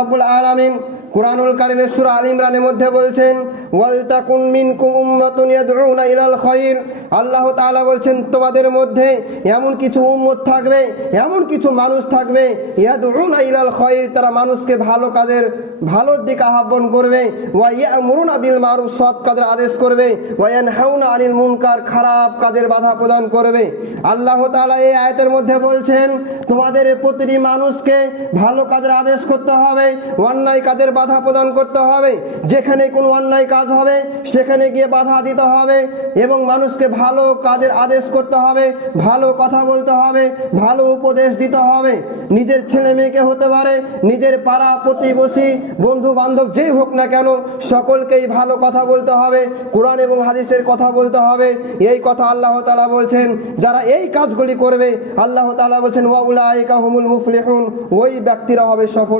রব্বুল আলামিন কুরআনুল কারীমের সূরা আল ইমরানের মধ্যে বলছেন ওয়ালতাকুন মিনকুম উম্মাতুন ইয়াদউনা ইলাল খায়র। আল্লাহ তাআলা বলছেন তোমাদের মধ্যে এমন কিছু উম্মত থাকবে, এমন কিছু মানুষ থাকবে ইয়াদউনা ইলাল খায়র, তারা মানুষকে ভালো কাজের ভালোর দিকে আহ্বান করবে, ওয়া ইয়ামুরুনা বিল মারুফ, সৎ কাজের আদেশ করবে, ওয়া ইয়ানহাউনা আনিল মুনকার, খারাপ কাজের বাধা প্রদান করবে। আল্লাহ তাআলা এই আয়াতের মধ্যে বলছেন তোমাদের প্রতিটি মানুষকে ভালো কাজের আদেশ করতে হবে, অন্যায় কাজের বাধা প্রদান করতে হবে। যেখানে কোনো অন্যায় কাজ হবে সেখানে গিয়ে বাধা দিতে হবে এবং মানুষকে ভালো কাজের আদেশ করতে হবে, ভালো কথা বলতে হবে, ভালো উপদেশ দিতে হবে। নিজের ছেলে মেয়েকে হতে পারে, নিজের পাড়া প্রতিবেশী বন্ধু বান্ধব যেই হোক না কেন, সকলকেই ভালো কথা বলতে হবে, কোরআন এবং হাদিসের কথা বলতে হবে। এই কথা আল্লাহ তাআলা বলছেন যারা এই কাজগুলি করবে, আল্লাহ তাআলা বলছেন ওয়া উলাইকা হুমুল মুফলিহুন, ওই ব্যক্তিরা হবে সফল।